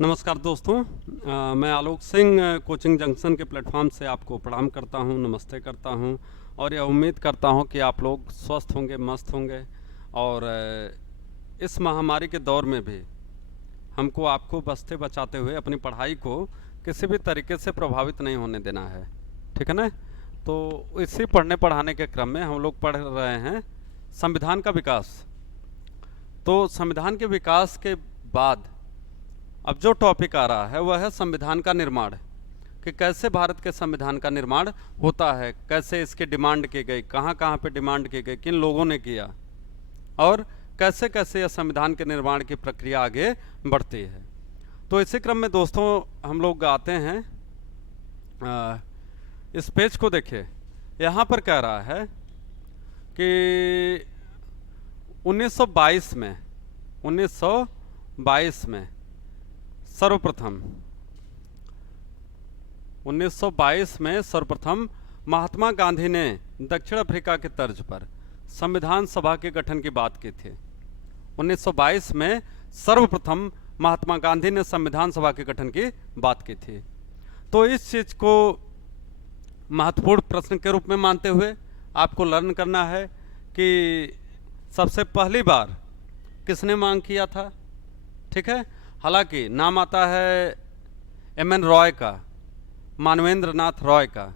नमस्कार दोस्तों। मैं आलोक सिंह कोचिंग जंक्शन के प्लेटफॉर्म से आपको प्रणाम करता हूं, नमस्ते करता हूं और यह उम्मीद करता हूं कि आप लोग स्वस्थ होंगे, मस्त होंगे और इस महामारी के दौर में भी हमको आपको बचते बचाते हुए अपनी पढ़ाई को किसी भी तरीके से प्रभावित नहीं होने देना है। ठीक है ना? तो इसी पढ़ने पढ़ाने के क्रम में हम लोग पढ़ रहे हैं संविधान का विकास। तो संविधान के विकास के बाद अब जो टॉपिक आ रहा है वह है संविधान का निर्माण, कि कैसे भारत के संविधान का निर्माण होता है, कैसे इसकी डिमांड की गई, कहाँ कहाँ पे डिमांड की गई, किन लोगों ने किया और कैसे कैसे यह संविधान के निर्माण की प्रक्रिया आगे बढ़ती है। तो इसी क्रम में दोस्तों हम लोग आते हैं, इस पेज को देखिए। यहाँ पर कह रहा है कि 1922 में सर्वप्रथम 1922 में सर्वप्रथम महात्मा गांधी ने दक्षिण अफ्रीका के तर्ज पर संविधान सभा के गठन की बात की थी। 1922 में सर्वप्रथम महात्मा गांधी ने संविधान सभा के गठन की बात की थी। तो इस चीज को महत्वपूर्ण प्रश्न के रूप में मानते हुए आपको लर्न करना है कि सबसे पहली बार किसने मांग किया था। ठीक है, हालांकि नाम आता है एम.एन. रॉय का, मानवेंद्र नाथ रॉय का,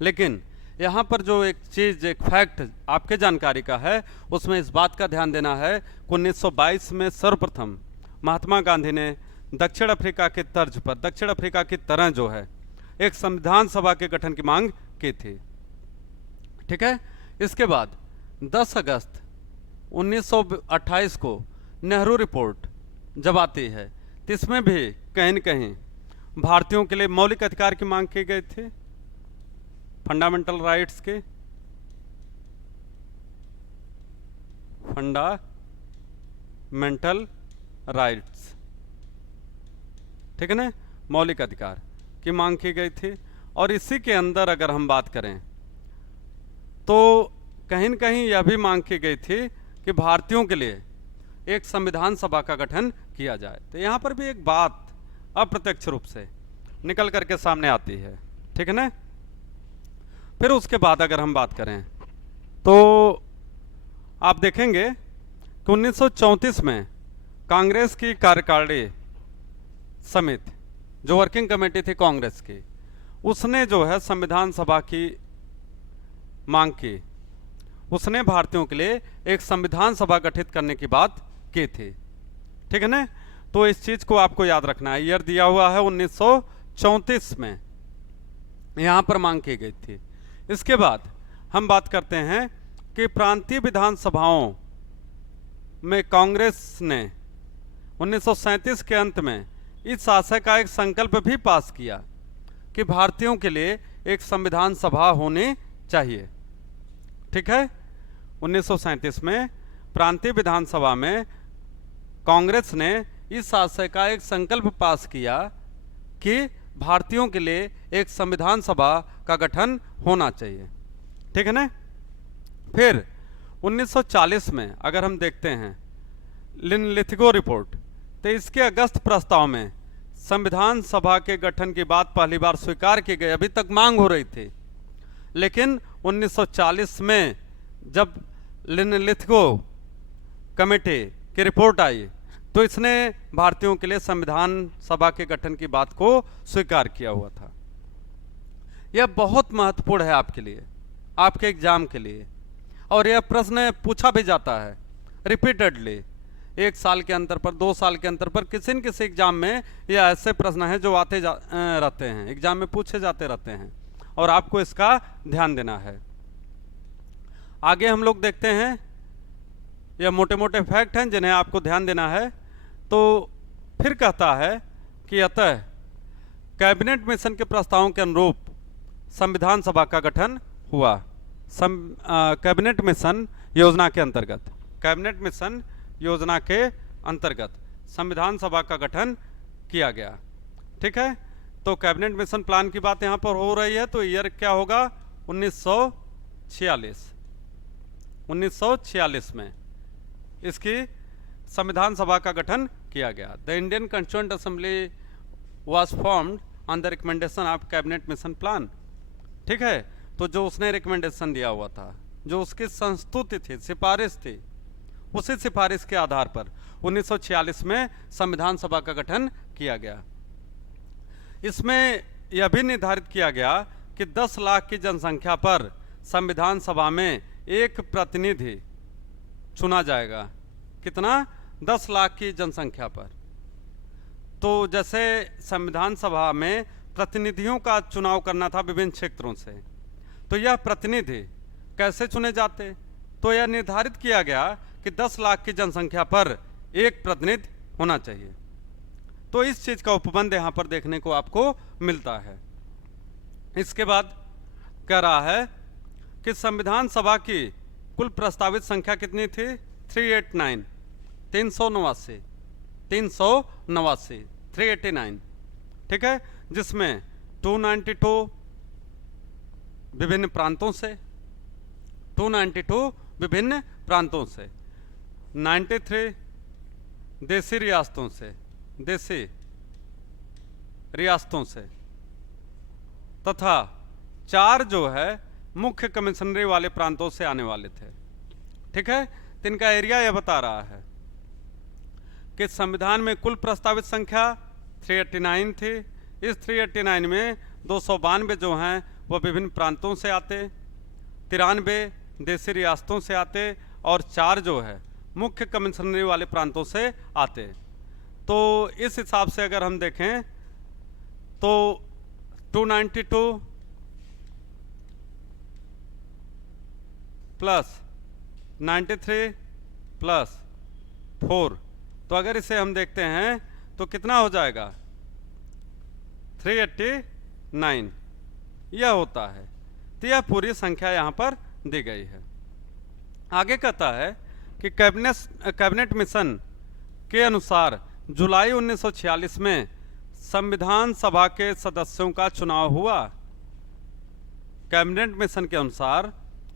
लेकिन यहाँ पर जो एक चीज़, एक फैक्ट आपके जानकारी का है उसमें इस बात का ध्यान देना है कि 1922 में सर्वप्रथम महात्मा गांधी ने दक्षिण अफ्रीका के तर्ज पर, दक्षिण अफ्रीका की तरह जो है, एक संविधान सभा के गठन की मांग की थी। ठीक है, इसके बाद 10 अगस्त 1928 को नेहरू रिपोर्ट जब आती है तो इसमें भी कहीं न कहीं भारतीयों के लिए मौलिक अधिकार की मांग की गई थी, फंडामेंटल राइट्स के, फंडामेंटल राइट्स, ठीक है ना, मौलिक अधिकार की मांग की गई थी। और इसी के अंदर अगर हम बात करें तो कहीं न कहीं यह भी मांग की गई थी कि भारतीयों के लिए एक संविधान सभा का गठन किया जाए। तो यहाँ पर भी एक बात अप्रत्यक्ष रूप से निकल करके सामने आती है। ठीक है ना? फिर उसके बाद अगर हम बात करें तो आप देखेंगे कि 1934 में कांग्रेस की कार्यकारिणी समिति, जो वर्किंग कमेटी थी कांग्रेस की, उसने जो है संविधान सभा की मांग की। उसने भारतीयों के लिए एक संविधान सभा गठित करने की बात की थी। ठीक है ना? तो इस चीज को आपको याद रखना है। ईयर दिया हुआ है 1934 में यहां पर मांग की गई थी। इसके बाद हम बात करते हैं कि प्रांतीय विधानसभाओं में कांग्रेस ने 1937 के अंत में इस आशय का एक संकल्प भी पास किया कि भारतीयों के लिए एक संविधान सभा होनी चाहिए। ठीक है, 1937 में प्रांतीय विधानसभा में कांग्रेस ने इस आशय का एक संकल्प पास किया कि भारतीयों के लिए एक संविधान सभा का गठन होना चाहिए। ठीक है ना? फिर 1940 में अगर हम देखते हैं लिथगो रिपोर्ट, तो इसके अगस्त प्रस्ताव में संविधान सभा के गठन की बात पहली बार स्वीकार की गई। अभी तक मांग हो रही थी, लेकिन 1940 में जब लिथगो कमेटी की रिपोर्ट आई तो इसने भारतीयों के लिए संविधान सभा के गठन की बात को स्वीकार किया हुआ था। यह बहुत महत्वपूर्ण है आपके लिए, आपके एग्जाम के लिए, और यह प्रश्न पूछा भी जाता है रिपीटेडली, 1 साल के अंतर पर, 2 साल के अंतर पर, किसी न किसी एग्जाम में यह ऐसे प्रश्न हैं जो आते रहते हैं, एग्जाम में पूछे जाते रहते हैं, और आपको इसका ध्यान देना है। आगे हम लोग देखते हैं, यह मोटे मोटे फैक्ट हैं जिन्हें आपको ध्यान देना है। तो फिर कहता है कि अतः कैबिनेट मिशन के प्रस्तावों के अनुरूप संविधान सभा का गठन हुआ। कैबिनेट मिशन योजना के अंतर्गत, कैबिनेट मिशन योजना के अंतर्गत संविधान सभा का गठन किया गया। ठीक है, तो कैबिनेट मिशन प्लान की बात यहाँ पर हो रही है, तो ईयर क्या होगा? 1946 में इसकी संविधान सभा का गठन किया गया। The Indian constituent assembly was formed on the recommendation of cabinet mission plan. ठीक है, तो जो उसने रिकमेंडेशन दिया हुआ था, जो उसकी संस्तुति थी, सिफारिश थी, उसी सिफारिश के आधार पर 1946 में संविधान सभा का गठन किया गया। इसमें यह भी निर्धारित किया गया कि 10 लाख की जनसंख्या पर संविधान सभा में एक प्रतिनिधि चुना जाएगा। कितना? 10 लाख की जनसंख्या पर। तो जैसे संविधान सभा में प्रतिनिधियों का चुनाव करना था विभिन्न क्षेत्रों से, तो यह प्रतिनिधि कैसे चुने जाते? तो यह निर्धारित किया गया कि 10 लाख की जनसंख्या पर एक प्रतिनिधि होना चाहिए। तो इस चीज का उपबंध यहां पर देखने को आपको मिलता है। इसके बाद कह रहा है कि संविधान सभा की कुल प्रस्तावित संख्या कितनी थी? 389, 389, ठीक है, जिसमें 292 विभिन्न प्रांतों से, 292 विभिन्न प्रांतों से, 93 देसी रियासतों से, देसी रियासतों से, तथा 4 जो है मुख्य कमिश्नरी वाले प्रांतों से आने वाले थे। ठीक है, तो इनका एरिया यह बता रहा है कि संविधान में कुल प्रस्तावित संख्या 389 थी। इस 389 में 292 जो हैं वो विभिन्न प्रांतों से आते, 93 देसी रियासतों से आते और 4 जो है मुख्य कमिश्नरी वाले प्रांतों से आते। तो इस हिसाब से अगर हम देखें तो 292 प्लस 93 प्लस 4, तो अगर इसे हम देखते हैं तो कितना हो जाएगा? 389 यह होता है। तो यह पूरी संख्या यहाँ पर दी गई है। आगे कहता है कि कैबिनेट मिशन के अनुसार जुलाई 1946 में संविधान सभा के सदस्यों का चुनाव हुआ। कैबिनेट मिशन के अनुसार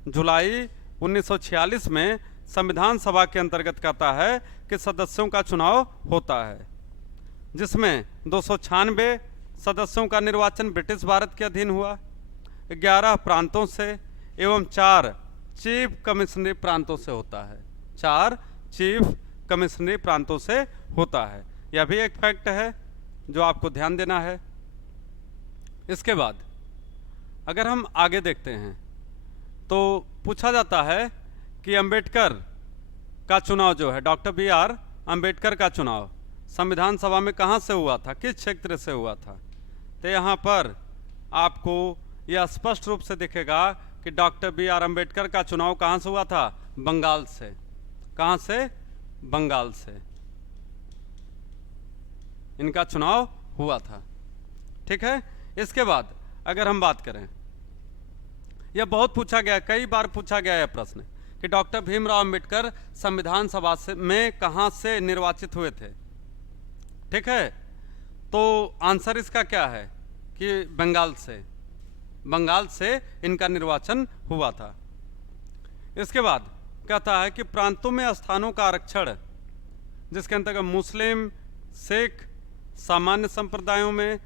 जुलाई 1946 में संविधान सभा के अंतर्गत कहता है कि सदस्यों का चुनाव होता है, जिसमें 296 सदस्यों का निर्वाचन ब्रिटिश भारत के अधीन हुआ, 11 प्रांतों से एवं 4 चीफ कमिश्नरी प्रांतों से होता है। 4 चीफ कमिश्नरी प्रांतों से होता है। यह भी एक फैक्ट है जो आपको ध्यान देना है। इसके बाद अगर हम आगे देखते हैं तो पूछा जाता है कि अंबेडकर का चुनाव जो है, डॉक्टर BR अंबेडकर का चुनाव संविधान सभा में कहाँ से हुआ था, किस क्षेत्र से हुआ था? तो यहाँ पर आपको यह स्पष्ट रूप से दिखेगा कि डॉक्टर BR अंबेडकर का चुनाव कहाँ से हुआ था? बंगाल से। कहाँ से? बंगाल से इनका चुनाव हुआ था। ठीक है, इसके बाद अगर हम बात करें, यह बहुत पूछा गया, कई बार पूछा गया है प्रश्न कि डॉक्टर भीमराव अंबेडकर संविधान सभा में कहां से निर्वाचित हुए थे। ठीक है, तो आंसर इसका क्या है कि बंगाल से, बंगाल से इनका निर्वाचन हुआ था। इसके बाद कहता है कि प्रांतों में स्थानों का आरक्षण, जिसके अंतर्गत मुस्लिम, सिख, सामान्य संप्रदायों में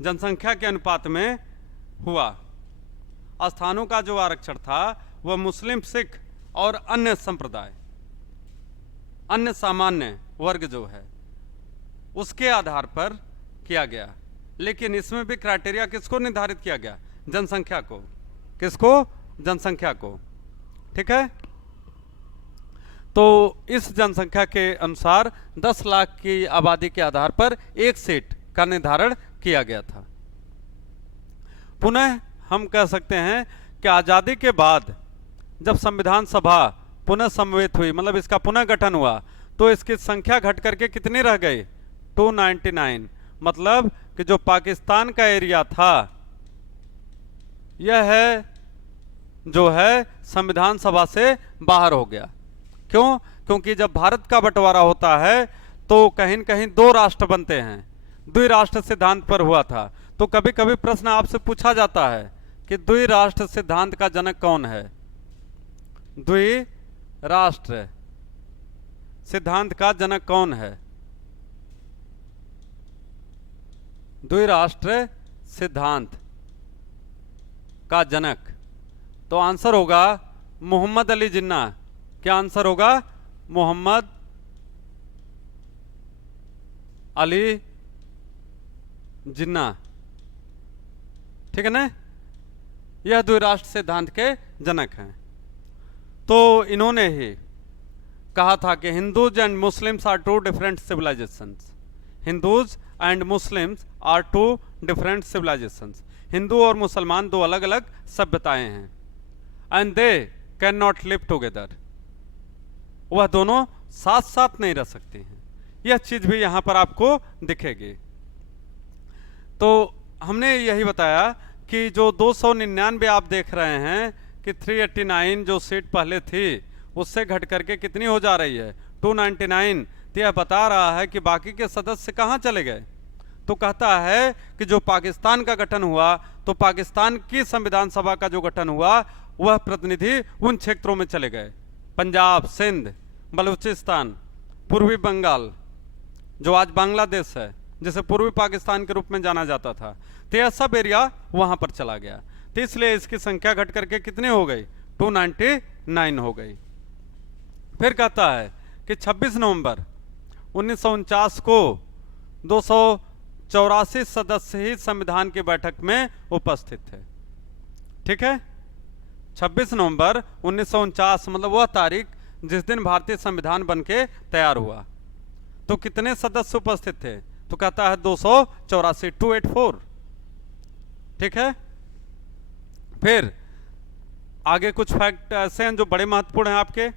जनसंख्या के अनुपात में हुआ। स्थानों का जो आरक्षण था वह मुस्लिम, सिख और अन्य संप्रदाय, अन्य सामान्य वर्ग जो है उसके आधार पर किया गया। लेकिन इसमें भी क्राइटेरिया किसको निर्धारित किया गया? जनसंख्या को। किसको? जनसंख्या को। ठीक है, तो इस जनसंख्या के अनुसार 10 लाख की आबादी के आधार पर एक सीट का निर्धारण किया गया था। पुनः हम कह सकते हैं कि आज़ादी के बाद जब संविधान सभा पुनः समवेत हुई, मतलब इसका पुनः गठन हुआ, तो इसकी संख्या घट करके कितनी रह गई? 299। मतलब कि जो पाकिस्तान का एरिया था यह है जो है संविधान सभा से बाहर हो गया। क्यों? क्योंकि जब भारत का बंटवारा होता है तो कहीं न कहीं 2 राष्ट्र बनते हैं, द्विराष्ट्र सिद्धांत पर हुआ था। तो कभी कभी प्रश्न आपसे पूछा जाता है कि द्विराष्ट्र सिद्धांत का जनक कौन है? द्विराष्ट्र सिद्धांत का जनक कौन है? द्विराष्ट्र सिद्धांत का जनक? तो आंसर होगा मोहम्मद अली जिन्ना। क्या आंसर होगा? मोहम्मद अली जिन्ना। ठीक है ना? यह द्विराष्ट्र सिद्धांत के जनक हैं। तो इन्होंने ही कहा था कि Hindus and Muslims are two different civilizations. Hindus and Muslims are two different civilizations. हिंदू और मुसलमान दो अलग अलग सभ्यताएं हैं। And they can not live together. वह दोनों साथ साथ नहीं रह सकते हैं। यह चीज भी यहां पर आपको दिखेगी। तो हमने यही बताया कि जो 299 आप देख रहे हैं कि 389 जो सीट पहले थी उससे घट करके कितनी हो जा रही है? 299। तो यह बता रहा है कि बाकी के सदस्य कहां चले गए? तो कहता है कि जो पाकिस्तान का गठन हुआ तो पाकिस्तान की संविधान सभा का जो गठन हुआ वह प्रतिनिधि उन क्षेत्रों में चले गए। पंजाब, सिंध, बलूचिस्तान, पूर्वी बंगाल जो आज बांग्लादेश है, जिसे पूर्वी पाकिस्तान के रूप में जाना जाता था, तो यह सब एरिया वहां पर चला गया। तो इसलिए इसकी संख्या घट करके कितनी हो गई? 299 हो गई। फिर कहता है कि 26 नवंबर 1949 को 284 सदस्य ही संविधान की बैठक में उपस्थित थे। ठीक है? 26 नवंबर 1949 मतलब वह तारीख जिस दिन भारतीय संविधान बनके तैयार हुआ। तो कितने सदस्य उपस्थित थे? तो कहता है 284, 284। ठीक है? फिर आगे कुछ फैक्ट ऐसे हैं जो बड़े महत्वपूर्ण हैं आपके।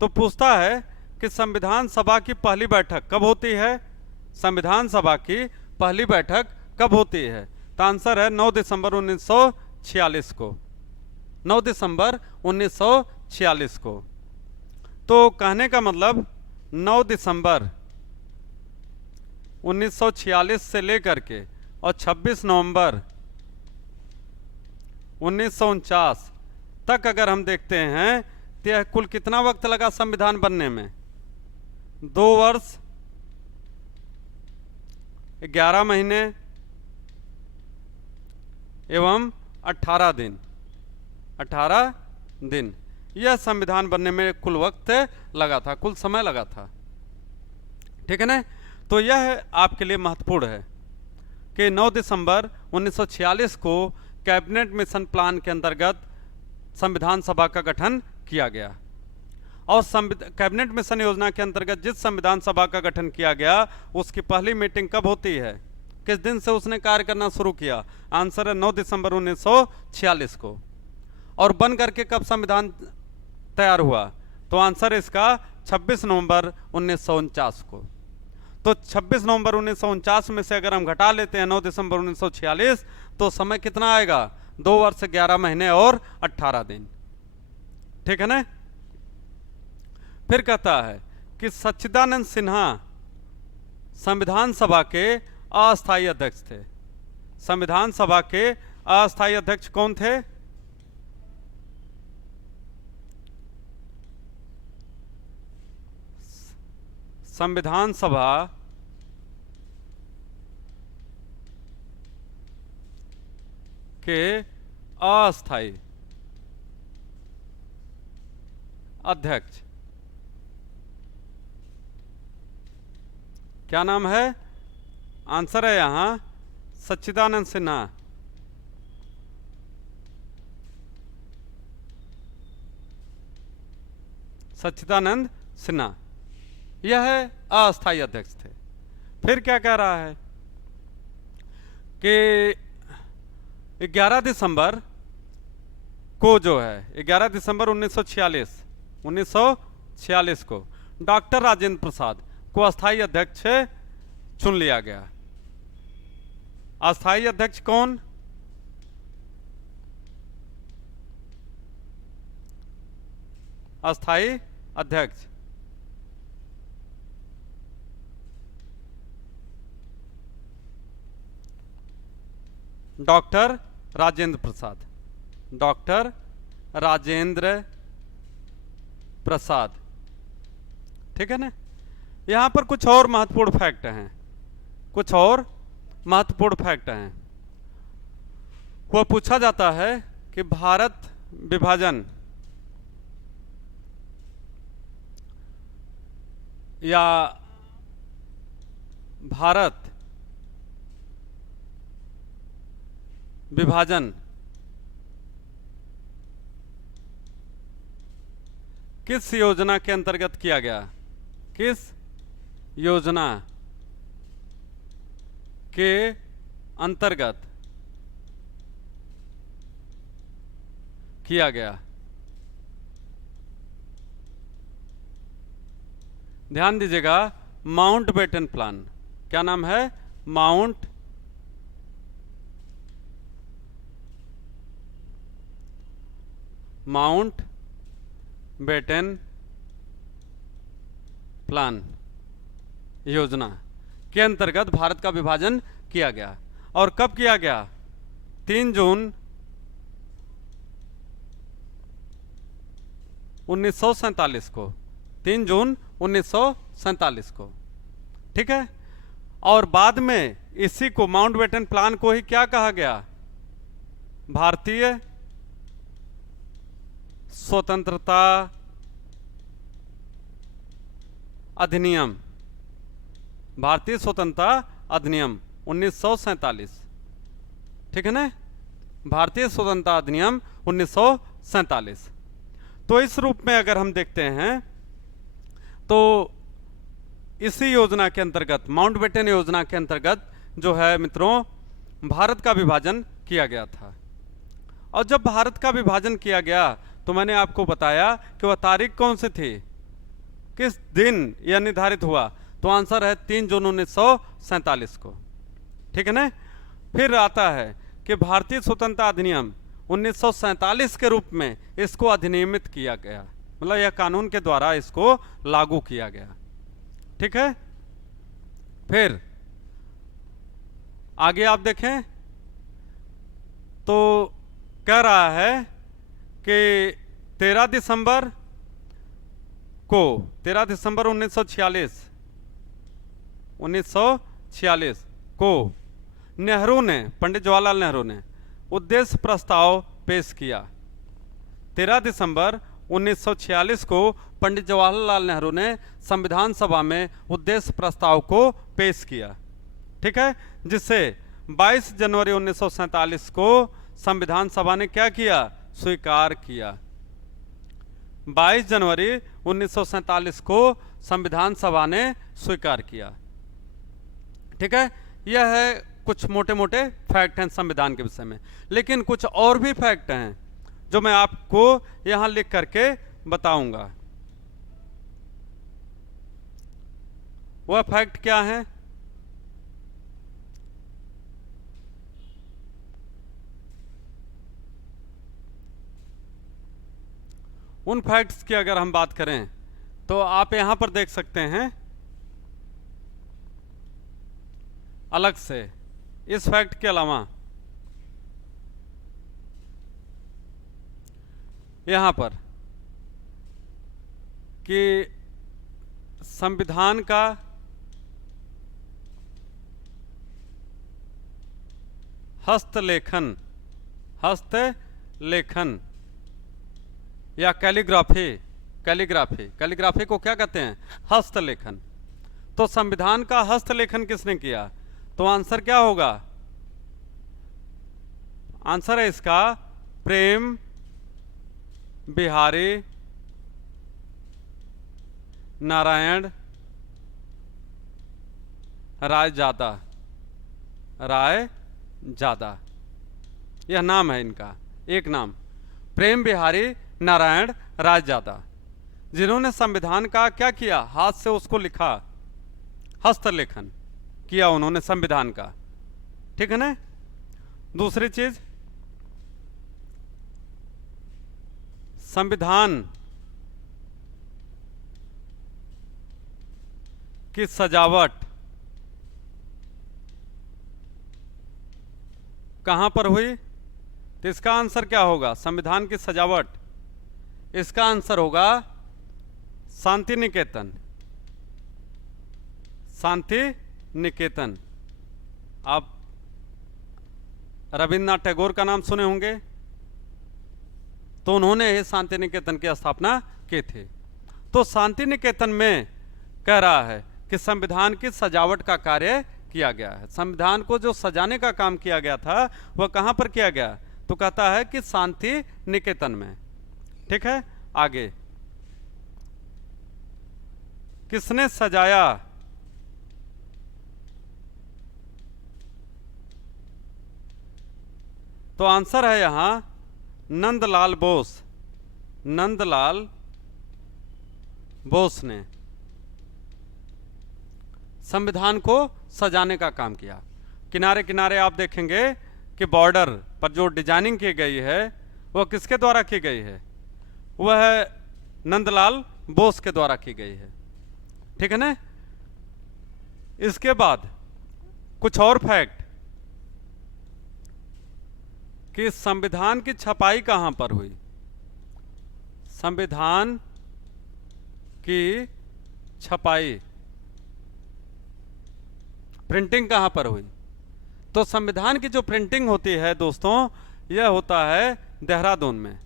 तो पूछता है कि संविधान सभा की पहली बैठक कब होती है? संविधान सभा की पहली बैठक कब होती है? तो आंसर है 9 दिसंबर 1946 को। 9 दिसंबर 1946 को। तो कहने का मतलब 9 दिसंबर 1946 से लेकर के और 26 नवंबर 1949 तक अगर हम देखते हैं तो यह कुल कितना वक्त लगा संविधान बनने में? 2 वर्ष 11 महीने एवं 18 दिन। 18 दिन यह संविधान बनने में कुल वक्त लगा था, कुल समय लगा था। ठीक है ना? तो यह आपके लिए महत्वपूर्ण है कि 9 दिसंबर 1946 को कैबिनेट मिशन प्लान के अंतर्गत संविधान सभा का गठन किया गया। और कैबिनेट मिशन योजना के अंतर्गत जिस संविधान सभा का गठन किया गया उसकी पहली मीटिंग कब होती है? किस दिन से उसने कार्य करना शुरू किया? आंसर है 9 दिसंबर 1946 को। और बन करके कब संविधान तैयार हुआ? तो आंसर इसका 26 नवंबर 1949 को। तो 26 नवंबर 1949 में से अगर हम घटा लेते हैं 9 दिसंबर 1946 तो समय कितना आएगा? 2 वर्ष 11 महीने और 18 दिन। ठीक है ना? फिर कहता है कि सच्चिदानंद सिन्हा संविधान सभा के अस्थायी अध्यक्ष थे। संविधान सभा के अस्थायी अध्यक्ष कौन थे? संविधान सभा के अस्थायी अध्यक्ष क्या नाम है? आंसर है यहां सच्चिदानंद सिन्हा। सच्चिदानंद सिन्हा यह अस्थायी अध्यक्ष थे। फिर क्या कह रहा है कि 11 दिसंबर को जो है 11 दिसंबर 1946 को डॉक्टर राजेंद्र प्रसाद को अस्थायी अध्यक्ष चुन लिया गया। अस्थायी अध्यक्ष कौन? अस्थायी अध्यक्ष डॉक्टर राजेंद्र प्रसाद। डॉक्टर राजेंद्र प्रसाद। ठीक है ना? यहां पर कुछ और महत्वपूर्ण फैक्ट हैं। कुछ और महत्वपूर्ण फैक्ट हैं। वह पूछा जाता है कि भारत विभाजन या भारत विभाजन किस योजना के अंतर्गत किया गया, किस योजना के अंतर्गत किया गया। ध्यान दीजिएगा, माउंटबेटन प्लान। क्या नाम है? माउंटबेटन प्लान योजना के अंतर्गत भारत का विभाजन किया गया। और कब किया गया? 3 जून 1947 को। 3 जून 1947 को, ठीक है। और बाद में इसी को, माउंटबेटन प्लान को ही क्या कहा गया? भारतीय स्वतंत्रता अधिनियम। भारतीय स्वतंत्रता अधिनियम 1947, ठीक है ना। भारतीय स्वतंत्रता अधिनियम 1947। तो इस रूप में अगर हम देखते हैं तो इसी योजना के अंतर्गत, माउंटबेटन योजना के अंतर्गत जो है मित्रों, भारत का विभाजन किया गया था। और जब भारत का विभाजन किया गया तो मैंने आपको बताया कि वह तारीख कौन सी थी, किस दिन यह निर्धारित हुआ। तो आंसर है 3 जून 1947 को, ठीक है ना। फिर आता है कि भारतीय स्वतंत्रता अधिनियम 1947 के रूप में इसको अधिनियमित किया गया, मतलब यह कानून के द्वारा इसको लागू किया गया, ठीक है। फिर आगे आप देखें तो कह रहा है कि 13 दिसंबर 1946 को नेहरू ने, पंडित जवाहरलाल नेहरू ने उद्देश्य प्रस्ताव पेश किया। 13 दिसंबर 1946 को पंडित जवाहरलाल नेहरू ने संविधान सभा में उद्देश्य प्रस्ताव को पेश किया, ठीक है। जिससे 22 जनवरी 1947 को संविधान सभा ने क्या किया? स्वीकार किया। 22 जनवरी 1947 को संविधान सभा ने स्वीकार किया, ठीक है। यह है कुछ मोटे मोटे फैक्ट हैं संविधान के विषय में। लेकिन कुछ और भी फैक्ट हैं जो मैं आपको यहां लिख करके बताऊंगा। वह फैक्ट क्या है? उन फैक्ट्स की अगर हम बात करें तो आप यहां पर देख सकते हैं अलग से, इस फैक्ट के अलावा यहां पर कि संविधान का हस्तलेखन या कैलीग्राफी को क्या कहते हैं? हस्तलेखन। तो संविधान का हस्तलेखन किसने किया? तो आंसर क्या होगा? आंसर है इसका प्रेम बिहारी नारायण रायजादा। यह नाम है इनका, एक नाम प्रेम बिहारी नारायण रायजादा, जिन्होंने संविधान का क्या किया? हाथ से उसको लिखा, हस्तलेखन किया उन्होंने संविधान का, ठीक है ना। दूसरी चीज, संविधान की सजावट कहां पर हुई? तो इसका आंसर क्या होगा? संविधान की सजावट, इसका आंसर होगा शांति निकेतन। आप रविन्द्रनाथ टैगोर का नाम सुने होंगे, तो उन्होंने ही शांति निकेतन की स्थापना की थी। तो शांति निकेतन में कह रहा है कि संविधान की सजावट का कार्य किया गया है। संविधान को जो सजाने का काम किया गया था वह कहां पर किया गया, तो कहता है कि शांति निकेतन में। ठीक है, आगे किसने सजाया, तो आंसर है यहां नंदलाल बोस। नंदलाल बोस ने संविधान को सजाने का काम किया। किनारे किनारे आप देखेंगे कि बॉर्डर पर जो डिजाइनिंग की गई है वह किसके द्वारा की गई है, वह नंदलाल बोस के द्वारा की गई है। ठीक है ना। इसके बाद कुछ और फैक्ट कि संविधान की छपाई कहां पर हुई। संविधान की छपाई, प्रिंटिंग कहां पर हुई, तो संविधान की जो प्रिंटिंग होती है दोस्तों, यह होता है देहरादून में।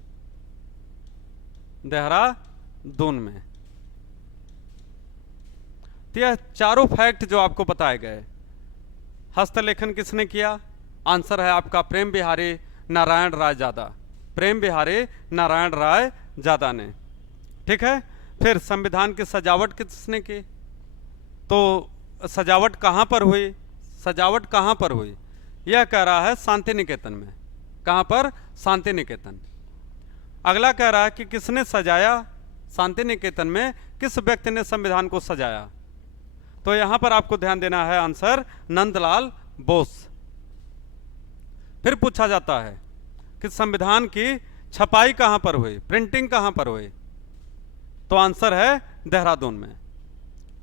देहरादून में। तो यह चारों फैक्ट जो आपको बताए गए, हस्तलेखन किसने किया, आंसर है आपका प्रेम बिहारी नारायण राय जादा। प्रेम बिहारी नारायण राय जादा ने। ठीक है। फिर संविधान की सजावट किसने की, तो सजावट कहां पर हुई, सजावट कहां पर हुई, यह कह रहा है शांति निकेतन में। कहां पर, शांति निकेतन। अगला कह रहा है कि किसने सजाया, शांति निकेतन में किस व्यक्ति ने संविधान को सजाया, तो यहां पर आपको ध्यान देना है आंसर नंदलाल बोस। फिर पूछा जाता है कि संविधान की छपाई कहां पर हुई, प्रिंटिंग कहां पर हुई, तो आंसर है देहरादून में।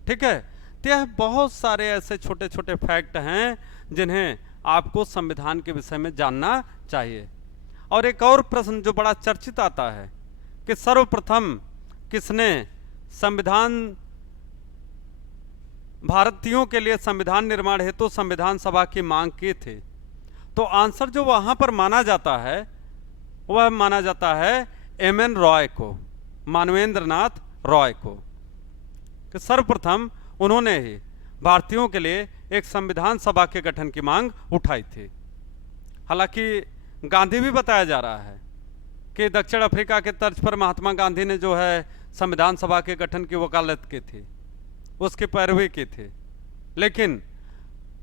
ठीक है। तो यह बहुत सारे ऐसे छोटे छोटे फैक्ट हैं जिन्हें आपको संविधान के विषय में जानना चाहिए। और एक और प्रश्न जो बड़ा चर्चित आता है कि सर्वप्रथम किसने संविधान, भारतीयों के लिए संविधान निर्माण हेतु संविधान सभा की मांग की थी, तो आंसर जो वहां पर माना जाता है वह माना जाता है एमएन रॉय को, मानवेंद्र नाथ रॉय को, कि सर्वप्रथम उन्होंने ही भारतीयों के लिए एक संविधान सभा के गठन की मांग उठाई थी। हालांकि गांधी भी बताया जा रहा है कि दक्षिण अफ्रीका के तर्ज पर महात्मा गांधी ने जो है संविधान सभा के गठन की वकालत की थी, उसकी पैरवी की थी। लेकिन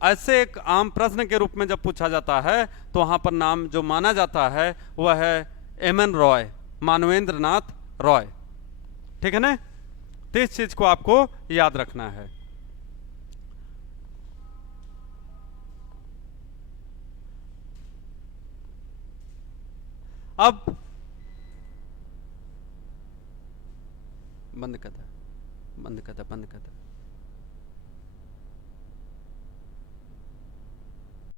ऐसे एक आम प्रश्न के रूप में जब पूछा जाता है तो वहां पर नाम जो माना जाता है वह है एमएन रॉय, मानवेंद्र नाथ रॉय। ठीक है ना। तो इस चीज को आपको याद रखना है। अब बंद कर दे, बंद कर दे, बंद कर दे।